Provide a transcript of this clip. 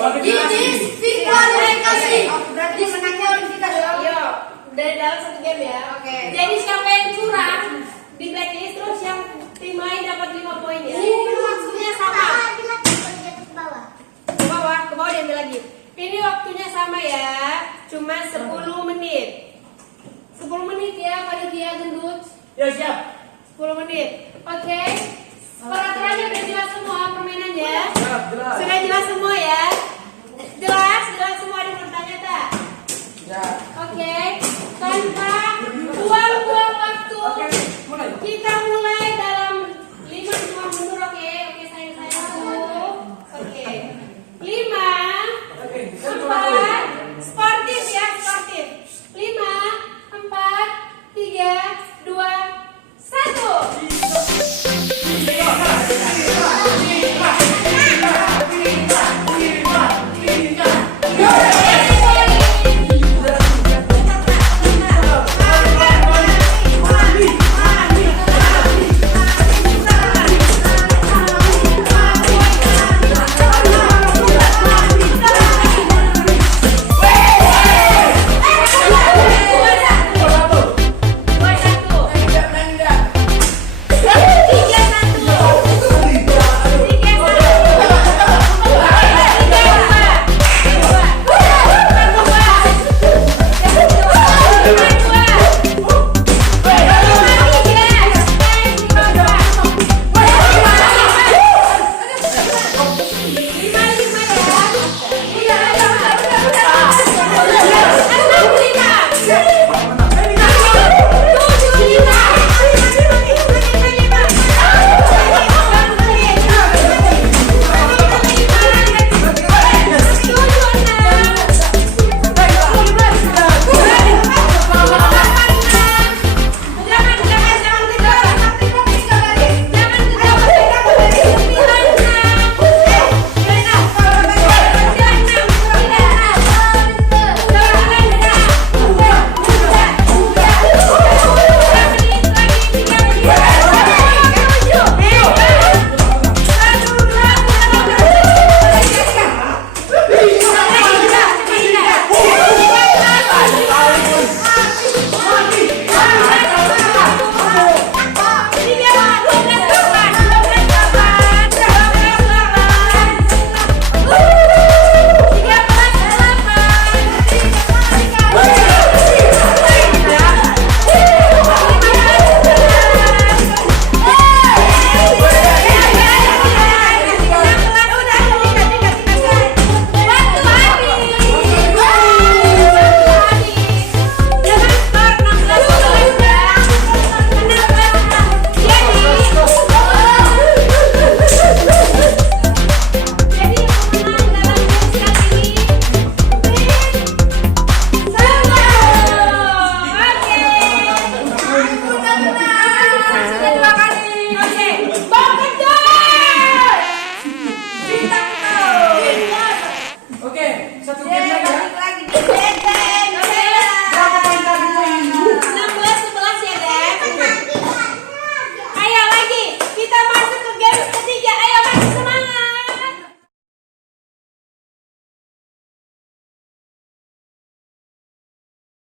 Didiskualifikasi. Berarti menangnya kita dong. Yo, dari dalam satu game ya. Oke. Jadi siapa yang curang di blacklist terus yang tim lain dapat 5 poin ya. Ini maksudnya sama. Ke bawah diambil lagi. Ini waktunya sama ya, cuma 10 menit. 10 menit ya, panitia gendut. Ya siap. 10 menit. Oke. Peraturannya udah jelas semua permainannya. Jelas. Sudah jelas semua ya. Jelas semua, ada yang bertanya tak? Ya. Oke. Tanpa buang-buang waktu, Oke, mulai. kita